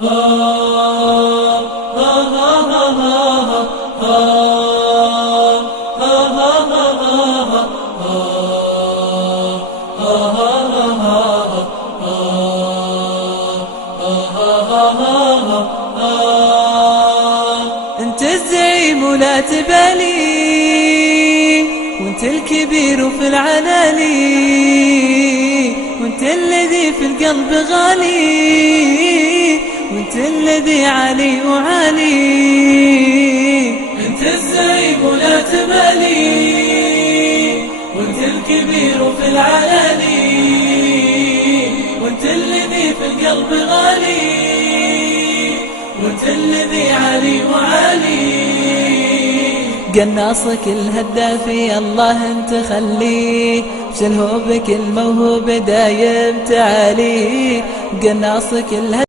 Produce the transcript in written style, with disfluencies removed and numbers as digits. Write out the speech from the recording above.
انت الزعيم ولا تبالي، وانت الكبير في العلالي، وانت الذي في القلب غالي، وانت الذي علي وعالي. انت الزعيم ولا تبالي، وانت الكبير في العلالي، وانت الذي في القلب غالي، وانت الذي علي وعالي. قناصك الهدافي الله انت خليه، شلهوبك الموهوب دايم تعالي. قناصك